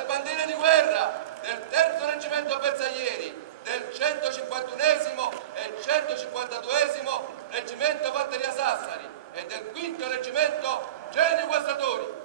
alle bandiere di guerra del terzo reggimento bersaglieri, del 151esimo e 152esimo reggimento Batteria Sassari e del quinto reggimento Genii Guastatori.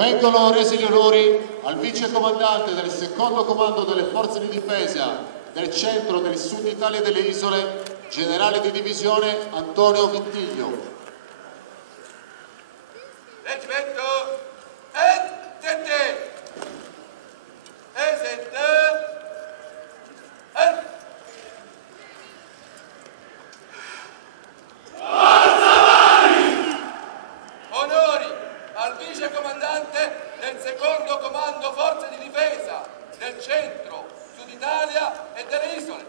Vengono resi gli onori al vice comandante del secondo comando delle forze di difesa del centro del sud Italia e delle isole, generale di divisione Antonio Vittiglio. Reggimento Entente onori al vice comandante del secondo comando forze di difesa del centro, sud Italia e delle isole.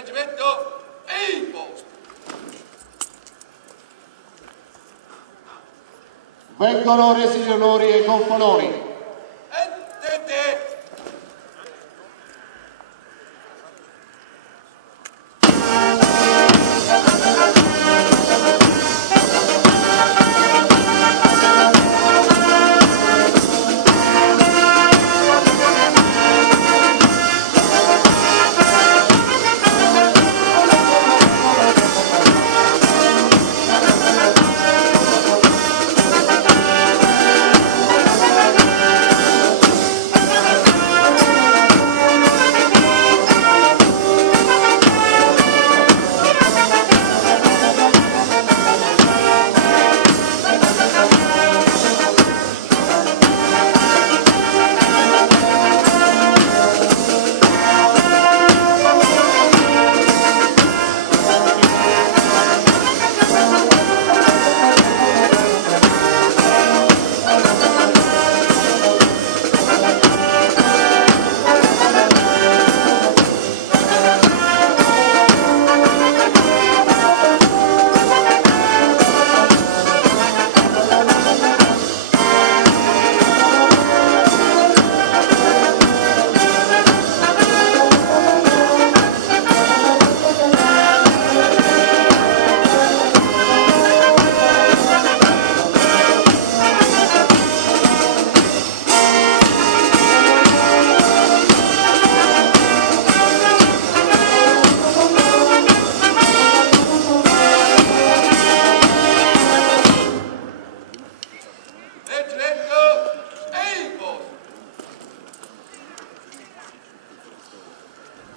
Reggimento Eipo. Vengono resi gli onori ai gonfaloni.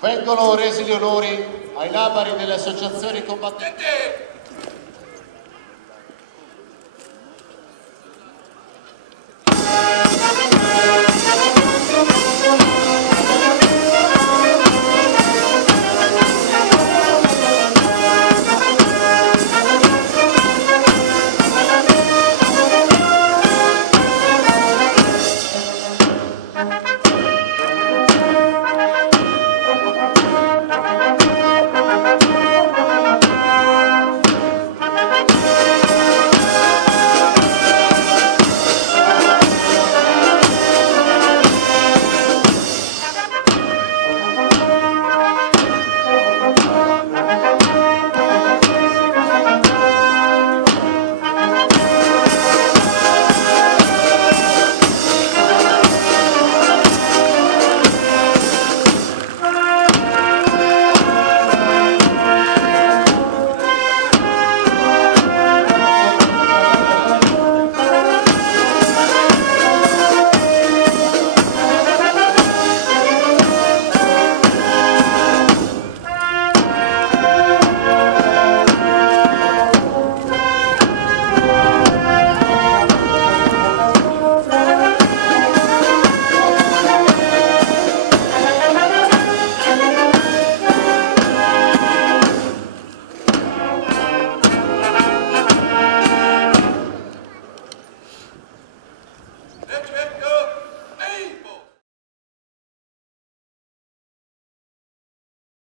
Vengono resi gli onori ai labari delle associazioni combattenti.